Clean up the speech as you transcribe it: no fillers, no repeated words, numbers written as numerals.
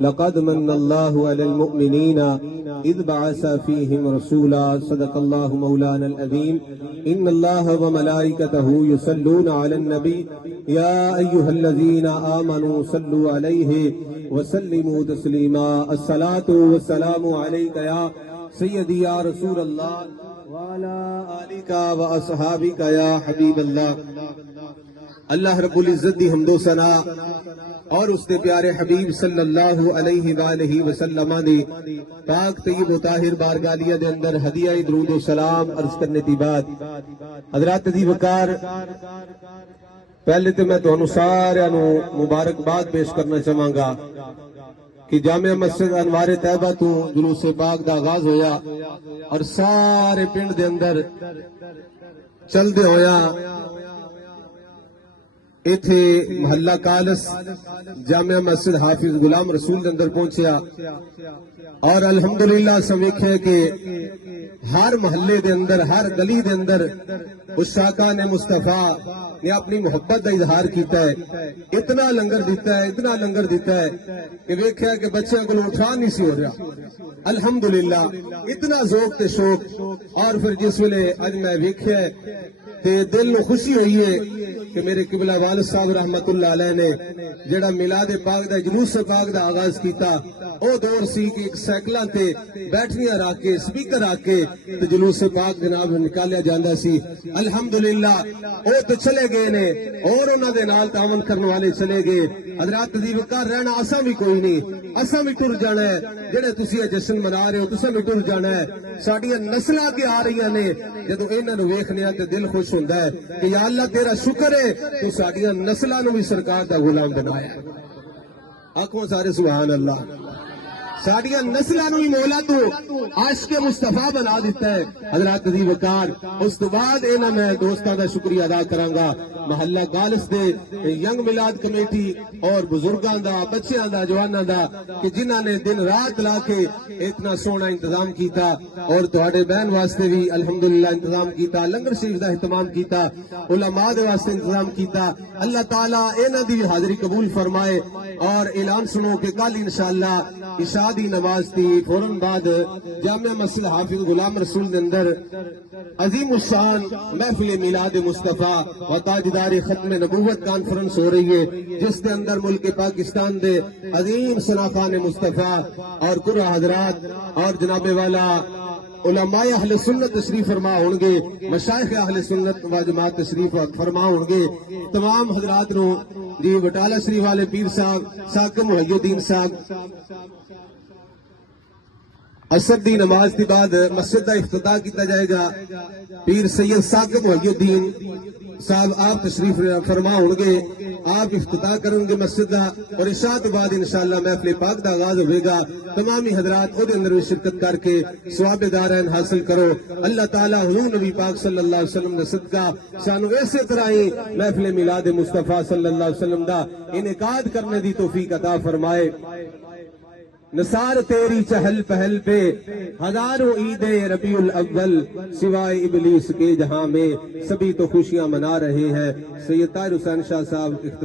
لقد من الله على المؤمنين إذ بعث فيهم رسولا صدق الله مولانا العظيم إن الله وملائكته يصلون على النبي يا أيها الذين آمنوا صلوا عليه وسلموا تسليما الصلاة والسلام عليك يا سيدي يا رسول الله وعلى آلك وأصحابك يا حبيب الله اللہ رب العزت دی حمد و ثنا اور اس دے پیارے حبیب صلی اللہ علیہ وآلہ وسلم دی پاک طیب و طاہر بارگاہ دے اندر ہدیہ درود و سلام عرض کرنے دی بعد حضرات دی وقار پہلے تے میں تانوں سارے نو مبارکباد پیش کرنا چاہاں گا کہ جامع مسجد انوار طیبہ تو جلوس پاک دا آغاز ہویا اور سارے پنڈ دے اندر چل دے ہویا ایتھے محلہ کالس جامع مسجد حافظ غلام رسول دے اندر پہنچیا اور الحمدللہ سمیکھے کہ ہر محلے دے اندر ہر گلی دے اندر اس شاکا نے مصطفیٰ نے اپنی محبت دا اظہار کیتا ہے اتنا لنگر دیتا ہے کہ ویکھیا کہ بچیاں کو اٹھا نہیں سی ہو رہا الحمدللہ اتنا ذوق تے شوق اور پھر جس ویلے اج میں ویکھیا تے دل نو خوشی ہوئی ہے کہ میرے قبلہ والد صاحب رحمت اللہ علیہ نے جڑا میلاد پاک دا جلوس پاک دا آغاز کیتا او دور سی کہ ایک سائیکلاں تے بیٹریاں رکھ کے سپیکر رکھ کے تے جلوس پاک جناب نکالیا جاندا سی الحمدللہ او تے چلے گئے نے اور انہاں دے نال تعاون کرنے والے چلے گئے حضرات دی وقار رہنا اساں بھی کوئی نہیں اساں بھی ٹر جانا ہے جڑے تسی جشن منا رہے ہو تساں بھی ٹر جانا ہے ساڈیاں نسلاں کے آ رہی نے جدوں انہاں نو ویکھنے تے دل خوش ہوندا ہے کہ یا اللہ تیرا شکر ہے تو ساڈیاں نسلاں نو بھی سرکار دا غلام بنایا ہے آنکھوں سارے سبحان اللہ ساڈیاں نسلاں نو بھی مولا تو عاشق مصطفیٰ بنا دیتا ہے حضرات دی وقار اس تو بعد انہاں میں دوستاں دا شکریہ ادا کراں گا محلہ گالس دے ینگ میلاد کمیٹی اور بزرگاں دا بچیاں دا جواناں دا کہ جنہاں نے دن رات لا کے اتنا سونا انتظام کیتا اور تہاڈے بہن واسطے بھی الحمدللہ انتظام کیتا لنگر شریف دا اہتمام کیتا علماء دے واسطے انتظام کیتا اللہ تعالیٰ انہاں دی حاضری قبول فرمائے اور اعلان سنو کہ کل انشاءاللہ عشاء دی نماز تھی فوراً بعد جامع مسجد حافظ غلام رسول دے اندر عظیم الشان محفل میلاد مصطفیٰ و تاجدار ختم نبوت کانفرنس ہو رہی ہے جس کے اندر ملک پاکستان دے عظیم شناخان مصطفیٰ اور قرآن حضرات اور جناب والا علماء اہل سنت تشریف فرما ہوں گے مشائخ اہل سنت و جماعت تشریف فرما ہوں گے تمام حضرات نو جی بٹالہ شریف والے پیر صاحب ساکم محی الدین صاحب عصر دی نماز کے بعد مسجد کا افتتاح کیتا جائے گا پیر سید ساکم محی الدین صاحب آپ تشریف فرما ہوں گے آپ افتتاح کریں گے مسجد کا اور عشاء کے بعد انشاءاللہ محفل پاک دا آغاز ہوئے گا تمامی حضرات او دے اندر بھی شرکت کر کے ثواب دارین حاصل کرو اللہ تعالیٰ حضور نبی پاک صلی اللہ علیہ وسلم نے صدقہ سانو ایسے طرح ہی محفل میلاد مصطفیٰ صلی اللہ علیہ وسلم دا انعقاد کرنے دی توفیق عطا فرمائے نثار تیری چہل پہل پہ ہزاروں عید ربیع الاول سوائے ابلیس کے جہاں میں سبھی تو خوشیاں منا رہے ہیں سید طاہر حسین شاہ صاحب